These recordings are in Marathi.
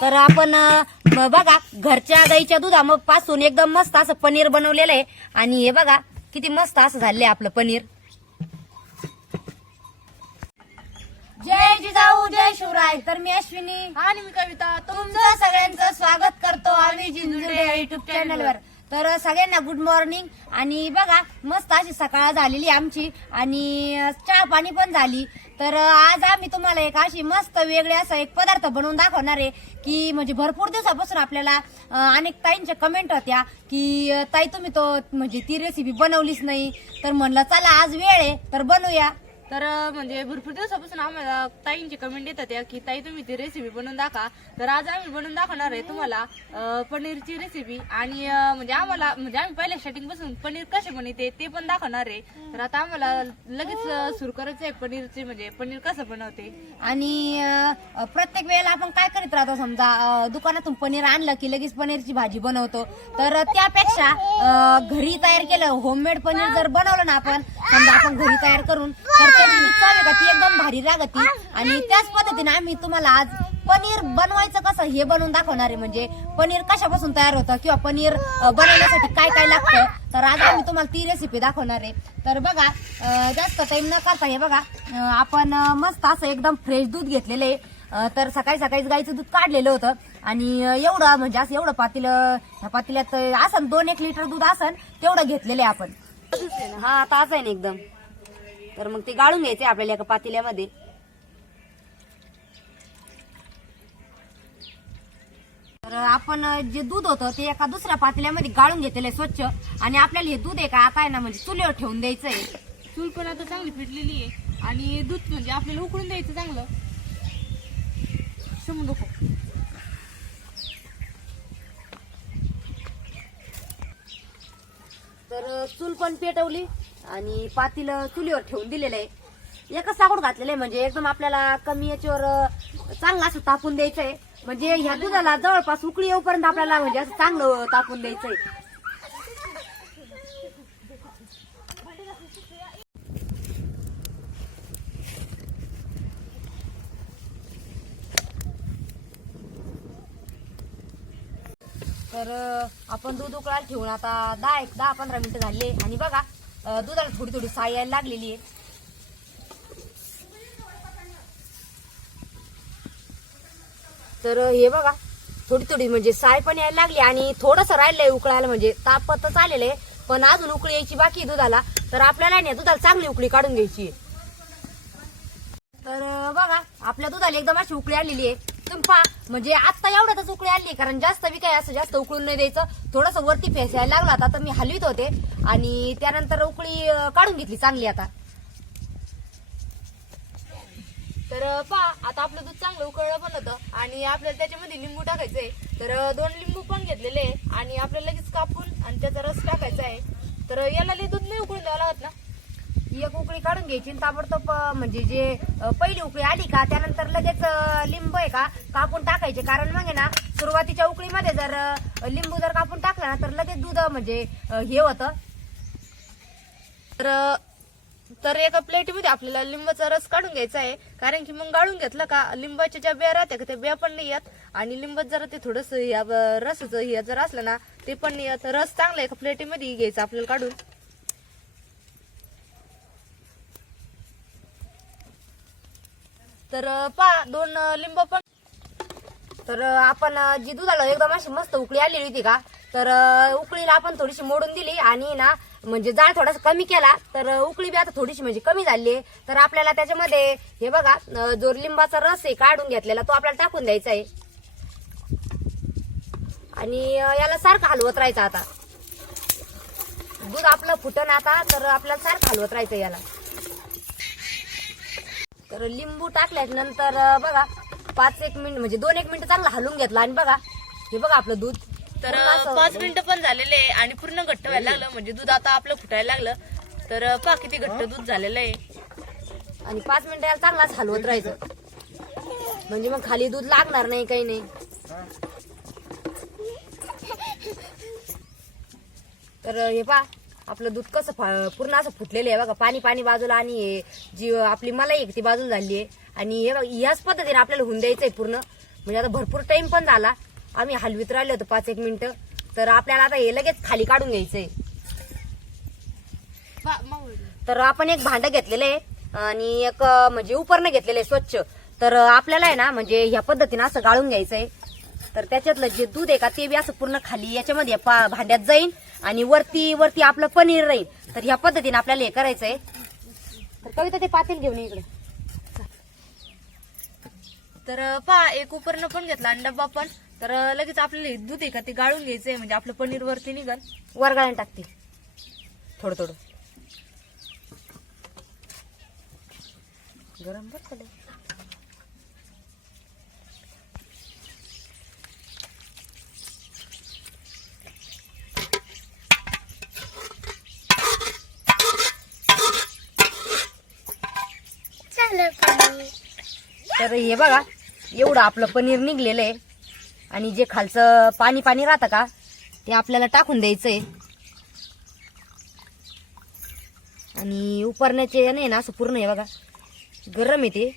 तर आपण बघा घरच्या गाईच्या दुधापासून एकदम मस्त असं पनीर बनवलेलं आहे. आणि हे बघा किती मस्त असं झालेलं आहे आपलं पनीर. जय जिजाऊ जय शिवराय. तर मी अश्विनी. आणि मी कविता. तुमचं सगळ्यांचं स्वागत करतो आम्ही जिंजुरे युट्यूब चॅनलवर तर सगळ्यांना गुड मॉर्निंग आणि बघा मस्त अशी सकाळ झालेली आमची. आणि चहा पाणी पण झाली. तर आज आम्ही तुम्हाला एक अशी मस्त वेगळे असा एक पदार्थ बनवून दाखवणार आहे की म्हणजे भरपूर दिवसापासून आपल्याला अनेक ताईंच्या कमेंट होत्या की ताई तुम्ही तो म्हणजे ती रेसिपी बनवलीच नाही. तर म्हणलं चला आज वेळ आहे तर बनवूया. तर म्हणजे भरपूर दिवसापासून आम्हाला ताईंची कमेंट येतात की ताई तुम्ही ती रेसिपी बनवून दाखवा तर आज आम्ही बनवून दाखवणार आहे तुम्हाला पनीरची रेसिपी आणि म्हणजे आम्हाला म्हणजे आम्ही पहिल्या स्टार्टिंगपासून पनीर कसे बनवते ते पण दाखवणार आहे. तर आता आम्हाला लगेच सुरू करायचं आहे पनीरचे म्हणजे पनीर कसं बनवते. आणि प्रत्येक वेळेला आपण काय करीत राहतो समजा दुकानातून पनीर आणलं की लगेच पनीरची भाजी बनवतो. तर त्यापेक्षा घरी तयार केलं होममेड पनीर जर बनवलं ना आपण समजा आपण घरी तयार करून तर पद्धतीने चव आहे का? ती एकदम भारी लागती आणि त्याच पद्धतीने आम्ही तुम्हाला आज पनीर बनवायचं कसं हे बनवून दाखवणार आहे. म्हणजे पनीर कशापासून तयार होतं किंवा पनीर बनवण्यासाठी काय काय लागतं? तर आज आम्ही तुम्हाला ती रेसिपी दाखवणार आहे. तर बघा जास्त टाइम न करता हे बघा आपण मस्त असं एकदम फ्रेश दूध घेतलेलं आहे. तर सकाळी सकाळीच गाईचं दूध काढलेलं होतं. आणि एवढं म्हणजे असं एवढं पातील ह्या पातील्यात असन दोन एक लिटर दूध असन तेवढं घेतलेलं आहे आपण. हा ताज आहे ना एकदम. तर मग ते गाळून घ्यायचे आपल्याला एका पातेल्यामध्ये. तर आपण जे दूध होतं ते एका दुसऱ्या पातेल्यामध्ये गाळून घेतलेलं आहे स्वच्छ. आणि आपल्याला हे दूध आहे का? आता आहे ना म्हणजे चुलीवर ठेवून द्यायचं आहे. चूल पण आता चांगली पिटलेली आहे. आणि दूध म्हणजे आपल्याला उकळून द्यायचं चांगलं. समजू नको. तर चूल पण पेटवली. आणि पातील चुलीवर ठेवून दिलेलं आहे. एकच साकूड घातलेलं आहे म्हणजे एकदम आपल्याला कमी याच्यावर चांगला चांगलं असं तापून द्यायचं आहे म्हणजे ह्या दुधाला जवळपास उकळी येऊपर्यंत आपल्याला म्हणजे असं चांगलं तापून द्यायचं आहे तर आपण दूध उकळायला ठेवून आता दहा एक दहा पंधरा मिनिटं झाले आणि बघा दुधाला थोडी थोडी साय यायला लागलेली आहे. तर हे बघा थोडी थोडी म्हणजे साय पण यायला लागली आणि थोडस राहिलंय उकळायला म्हणजे तापतच आलेलं आहे. पण अजून उकळी यायची बाकी दुधाला. तर आपल्याला नाही दुधाला चांगली उकळी काढून घ्यायची तर बघा आपल्या दुधाला एकदम अशी उकळी आलेली आहे. तुम्ही पहा. म्हणजे आता एवढ्यातच उकळी आली कारण जास्त बी काय असं जास्त उकळून नाही द्यायचं. थोडस वरती फेसायला लागला आता तर मी हलवीत होते. आणि त्यानंतर उकळी काढून घेतली चांगली आता. तर पहा आता आपलं दूध चांगलं उकळलं पण होतं. आणि आपल्याला त्याच्यामध्ये लिंबू टाकायचंय तर दोन लिंबू पण घेतलेले आणि आपल्याला लगेच कापून आणि त्याचा रस टाकायचा आहे. तर याला दूध नाही उकळून द्यावं लागत ना? एक उकळी काढून घ्यायची आणि ताबडतोब अं, म्हणजे जे पहिली उकळी आली का त्यानंतर लगेच अं, आहे का कापून टाकायचे. कारण मग आहे ना सुरुवातीच्या उकळीमध्ये जर अं, लिंबू जर कापून टाकला ना तर लगेच दूध म्हणजे अं, हे होतं. तर तर एका प्लेटमध्ये आपल्याला लिंबाचा रस काढून घ्यायचा आहे. कारण की मग गाळून घेतलं का लिंबाच्या ज्या बिया राहत्या का त्या बिया पण नाही येत. आणि लिंबात जरा ते थोडस रसाचं हे जर असलं ना ते पण नाही येत. रस चांगला एका प्लेटीमध्ये घ्यायचा आपल्याला काढून. तर पा दोन लिंब पण. तर आपण अं, जी दुधाला एकदम अशी मस्त उकळी आलेली होती का तर उकळीला आपण थोडीशी मोडून दिली आणि ना म्हणजे जाळ थोडासा कमी केला तर उकळी बी आता थोडीशी म्हणजे कमी झाली आहे. तर आपल्याला त्याच्यामध्ये हे बघा जो लिंबाचा रस आहे काढून घेतलेला तो आपल्याला टाकून द्यायचा आहे. आणि याला सारखं हलवत राहायचं आता. दूध आपलं फुटन आता तर आपल्याला सारखं हलवत राहायचं याला. तर लिंबू टाकल्याच्या नंतर अं, बघा पाच एक मिनिट म्हणजे दोन एक मिनिट चांगलं हलवून घेतलं. आणि बघा हे बघा आपलं दूध. तर पाच मिनिटं पण झालेले आहे आणि पूर्ण घट्ट व्हायला लागलं. म्हणजे दूध आता आपलं फुटायला लागलं. तर पा किती घट्ट दूध झालेलं आहे. आणि पाच मिनिटं याला चांगलाच हलवत राहायचं. म्हणजे मग खाली दूध लागणार नाही काही नाही. तर हे पा आपलं दूध कसं पूर्ण असं फुटलेलं आहे बघा. पाणी पाणी बाजूला आणि जी आपली मलाई आहे ती बाजूला झाली आहे. आणि हे बघा ह्याच पद्धतीने आपल्याला होऊन द्यायचंय पूर्ण. म्हणजे आता भरपूर टाइम पण झाला. आम्ही हलवीत राहिलो होतो पाच एक मिनिटं. तर आपल्याला आता हे लगेच खाली काढून घ्यायचंय. बा- मावळी. तर आपण एक भांडं घेतलेलं आहे. आणि एक म्हणजे उपरणं घेतलेलं आहे स्वच्छ. तर आपल्याला आहे ना म्हणजे ह्या पद्धतीनं असं गाळून घ्यायचंय. तर त्याच्यातलं जे दूध आहे का ते बी असं पूर्ण खाली याच्यामध्ये पा- भांड्यात जाईल आणि वरती वरती आपलं पनीर राहील. तर ह्या पद्धतीने आपल्याला हे करायचंय. तर कविता ते पातेल घेऊन इकडे. तर पहा एक उपरणं पण घेतला आणि डब्बा पण. तर लगेच आपल्याला हे दूध आहे का ते गाळून घ्यायचंय. म्हणजे आपलं पनीर वरती निघल वरगाळ्याने टाकते. थोडं थोडं. गरम बरं का लय. तर हे बघा एवढं आपलं पनीर निघलेलं आहे. आणि जे खालचं पाणी पाणी राहतं का ते आपल्याला टाकून द्यायचंय. आणि उपरण्याचे नाही ना असं पूर्ण आहे बघा. गरम आहे ते.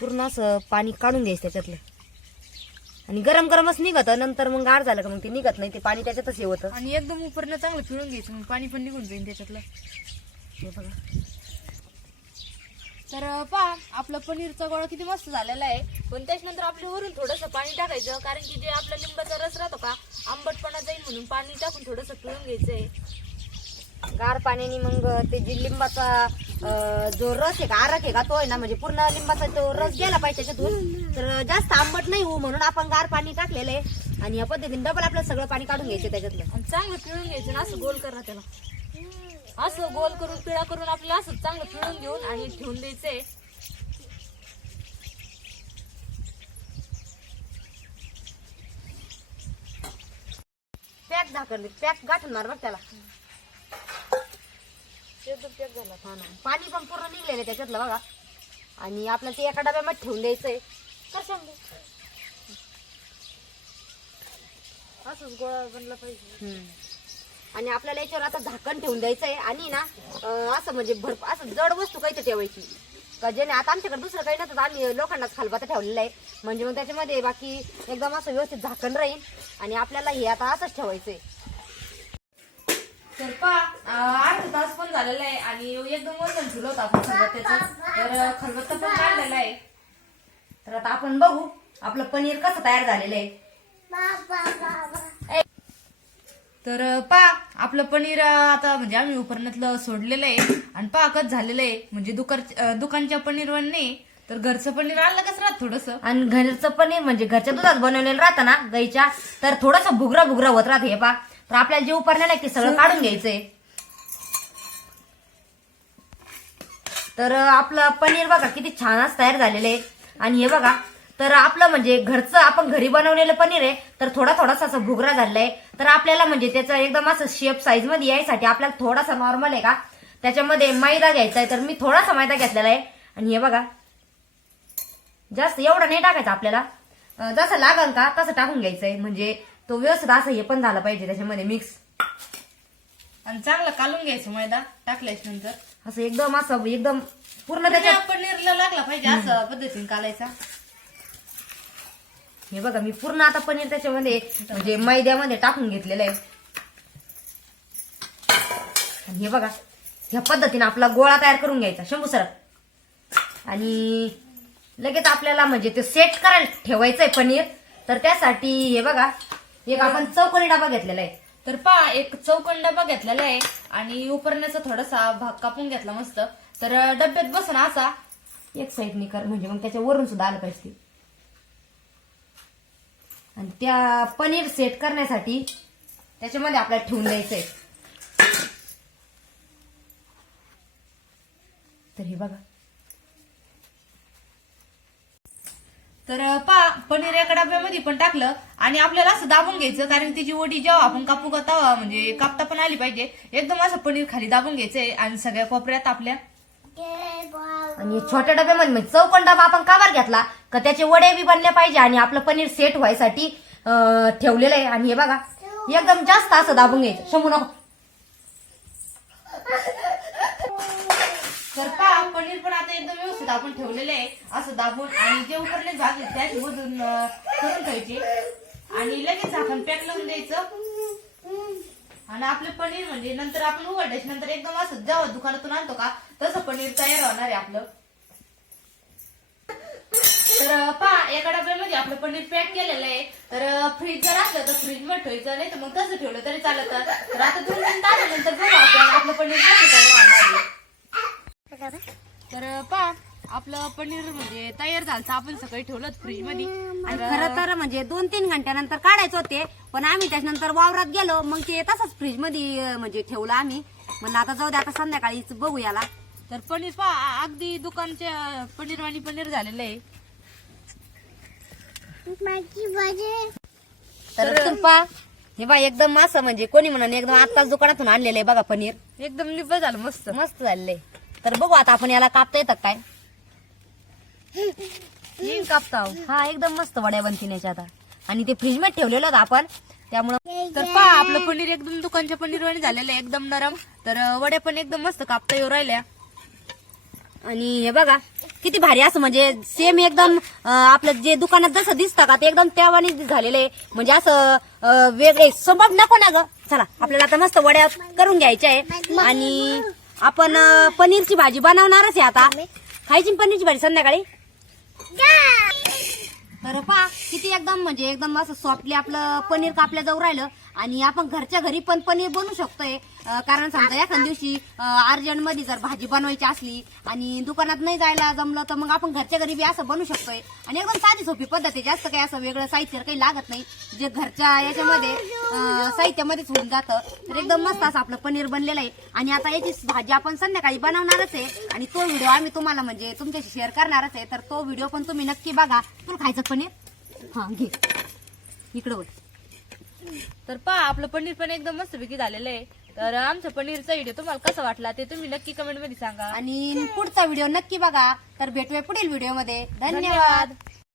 पूर्ण असं पाणी काढून द्यायचं त्याच्यातलं. आणि गरम गरमच निघत नंतर मग गार झालं का मग ते निघत नाही ते पाणी त्याच्यातच हे होतं. आणि एकदम उपरणं चांगलं पिळून घ्यायचं मग पाणी पण निघून जाईल त्याच्यातलं. हे बघा. तर पहा आपलं पनीरचा गोळा किती मस्त झालेला आहे. पण त्याच्यानंतर आपल्या वरून थोडंसं पाणी टाकायचं कारण की जे आपला लिंबाचा रस राहतो का आंबटपणा जाईल म्हणून पाणी टाकून थोडंसं पिळून घ्यायचंय. गार पाण्याने मग ते जी लिंबाचा जो रस आहे का आरक आहे का तो आहे ना म्हणजे पूर्ण लिंबाचा तो रस गेला पाहिजे त्याच्यातून. तर जास्त आंबट नाही होऊ म्हणून आपण गार पाणी टाकलेलं आहे. आणि या पद्धतीने डबल आपलं सगळं पाणी काढून घ्यायचं त्याच्यातलं. चांगलं पिळून घ्यायचं ना असं गोल करा त्याला. असं गोल करून पिळा करून आपल्याला असं चांगलं पिळून घेऊन आणि ठेवून द्यायचंय. पॅक झाकण पॅक गाठून मार बघ त्याला. एकदम पॅक झाला. हा ना. पाणी पण पूर्ण निघलेलं आहे त्याच्यातलं बघा. आणि आपल्याला ते एका डब्यामध्ये ठेवून द्यायचंय. सांगू असंच गोळा बनला पाहिजे. आणि आपल्याला याच्यावर आता झाकण ठेवून द्यायचंय. आणि ना अं, असं म्हणजे भरपूर असं जड वस्तू काहीतरी ठेवायची. का ज्याने आता आमच्याकडे दुसरं काही नसतं आम्ही लोखंडाच खालबाता ठेवलेला आहे. म्हणजे मग त्याच्यामध्ये बाकी एकदम असं व्यवस्थित झाकण राहील. आणि आपल्याला हे आता असंच ठेवायचंय. तर अर्धा तास पण झालेला आहे आणि एकदम वजन ठेवलं होतं आपण खलबत्त्याचं तर खलबत्ता पण काढलेला आहे. तर आता आपण बघू आपलं पनीर कसं तयार झालेलं आहे. तर पा आपलं पनीर आता म्हणजे आम्ही उपरण्यातलं सोडलेलं आहे आणि पाकच झालेलं आहे. म्हणजे दुकानच्या पनीरवर नाही तर घरचं पनीर आणलं कसं राहत थोडस? आणि घरचं पनीर म्हणजे घरच्या दुधात बनवलेलं राहतं ना गाईच्या तर थोडंसं भुगरा भुगरा होत राहते हे पा. तर आपल्याला जे उपरलेलं आहे ते सगळं काढून घ्यायचंय. तर आपलं पनीर बघा किती छान असं तयार झालेलं आहे. आणि हे बघा तर आपलं म्हणजे घरचं आपण घरी बनवलेलं पनीर आहे तर थोडा थोडासा असं भुगरा झालेला आहे तर आपल्याला म्हणजे त्याचं एकदम असं शेप साईजमध्ये यायसाठी आपल्याला थोडासा नॉर्मल आहे का? त्याच्यामध्ये मैदा घ्यायचा आहे तर मी थोडासा मैदा घेतलेला आहे. आणि हे बघा. जास्त एवढं नाही टाकायचं आपल्याला. जसं लागल का तसं टाकून घ्यायचंय. म्हणजे तो व्यवस्थित असं हे पण झालं पाहिजे त्याच्यामध्ये मिक्स आणि चांगलं कालून घ्यायचं मैदा टाकल्याच्या नंतर. असं एकदम असं एकदम पूर्ण त्याच्यात त्या पनीरला लागला पाहिजे असं पद्धतीने कालायचा. हे बघा मी पूर्ण आता पनीर त्याच्यामध्ये म्हणजे मैद्यामध्ये टाकून घेतलेलं आहे. आणि हे बघा ह्या पद्धतीने आपला गोळा तयार करून घ्यायचा शंभू सर. आणि लगेच आपल्याला म्हणजे ते सेट करायला ठेवायचंय पनीर. तर त्यासाठी हे बघा एक आपण चौकोनी डबा घेतलेला आहे. तर पा एक चौकन डबा घेतलेला आहे आणि उपरण्याचा थोडासा भाग कापून घेतला मस्त. तर डब्यात बसून असा एक साईडने कर म्हणजे मग त्याच्या वरून सुद्धा आलं पाहिजे. आणि त्या पनीर सेट करण्यासाठी त्याच्यामध्ये आपल्याला ठेवून द्यायचंय. तर हे बघा. तर पा पनीर एका डब्यामध्ये पण टाकलं आणि आपल्याला असं दाबून घ्यायचं कारण तिची वडी जेव्हा आपण कापू का म्हणजे कापता पण आली पाहिजे. एकदम असं पनीर खाली दाबून घ्यायचंय आणि सगळ्या कोपऱ्यात आपल्या आणि छोट्या डब्यामध्ये म्हणजे चौकोन डबा आपण कावर घेतला? का त्याचे वडे बी बनले पाहिजे आणि आपलं पनीर सेट व्हायसाठी ठेवलेलं आहे. आणि हे बघा एकदम जास्त असं दाबून घ्यायचं. शंभू नको. तर का पनीर पण आता एकदम व्यवस्थित आपण ठेवलेलं आहे. असं दाबून आणि जे उकडले भाग त्याच मधून करून ठेवायचे. आणि लगेच आपण पॅक लावून द्यायचं. आणि आपलं पनीर म्हणजे नंतर आपण उघडायचं नंतर एकदम असं जेव्हा दुकानातून आणतो का तसं पनीर तयार होणार आहे आपलं. तर पहा एका डब्यामध्ये आपलं पनीर पॅक केलेलं आहे. तर फ्रीज जर असलं तर फ्रीजमध्ये ठेवायचं नाही तर मग तसं ठेवलं तरी चालत. तर आता दोन तीन तासानंतर बघू आपण आपलं पनीर कसं तयार होणार आहे तर पहा आपलं पनीर म्हणजे तयार झालं आपण सकाळी ठेवलं फ्रीजमध्ये आणि खरं तर म्हणजे दोन तीन घंट्यानंतर काढायचं होते पण आम्ही त्याच्यानंतर वावरात गेलो मग ते तसंच फ्रीजमध्ये म्हणजे ठेवलं आम्ही. म्हणलं आता जाऊ दे आता संध्याकाळीच बघू याला. तर पनीर पहा अगदी दुकानच्या पनीर आणि पनीर झालेलं आहे. तर तुपा हे बा एकदम असं म्हणजे कोणी म्हणून एकदम आत्ताच दुकानातून आणलेलं आहे बघा पनीर. एकदम निब्बळ झालं मस्त. मस्त झालेलं आहे. तर बघू आता आपण याला कापता येतं काय? येईन कापताव हा एकदम मस्त वड्या बनतील याच्या आता आणि ते फ्रीजमध्ये ठेवलेलं होतं आपण. त्यामुळं तर पहा आपलं पनीर एकदम दुकानच्या पनीर वाणी झालेलं आहे एकदम नरम. तर अं, वड्या पण एकदम मस्त कापता येऊ राहिल्या. आणि हे बघा किती भारी असं म्हणजे सेम एकदम अं, आपलं जे दुकानात जसं दिसतं का ते एकदम त्यावानी झालेलं आहे. म्हणजे असं अं, वेगळे. सबब नको ना ग. चला आपल्याला आता मस्त वड्या करून घ्यायच्या आहे. आणि आपण अं, पनीरची भाजी बनवणारच आहे आता. खायची ना पनीरची भाजी संध्याकाळी? तर पहा किती एकदम म्हणजे एकदम असं सॉफ्टली आपलं पनीर कापल्या जाऊ राहिलं आणि आपण घरच्या घरी पण पनीर बनवू शकतोय. कारण समजा एखाद्या दिवशी अर्जंटमध्ये जर भाजी बनवायची असली आणि दुकानात नाही जायला जमलं तर मग आपण घरच्या घरी बी असं बनवू शकतोय. आणि एकदम साधी सोपी पद्धत आहे. जास्त काही असं वेगळं साहित्य काही लागत नाही. जे घरच्या याच्यामध्ये साहित्यामध्येच होऊन जातं. तर एकदम मस्त असं आपलं पनीर बनलेलं आहे. आणि आता याची भाजी आपण संध्याकाळी बनवणारच आहे. आणि तो व्हिडिओ आम्ही तुम्हाला म्हणजे तुमच्याशी शेअर करणारच आहे. तर तो व्हिडिओ पण तुम्ही नक्की बघा. तुला खायचं पनीर? हा घे. इकडं तर पहा आपलं पनीर पण एकदम मस्तपैकी झालेलं आहे. तर आमचं पनीरचा व्हिडिओ तुम्हाला कसा वाटला ते तुम्ही नक्की कमेंटमध्ये सांगा. आणि पुढचा व्हिडिओ नक्की बघा. तर भेटूया पुढील व्हिडिओमध्ये धन्यवाद. धन्यवाद.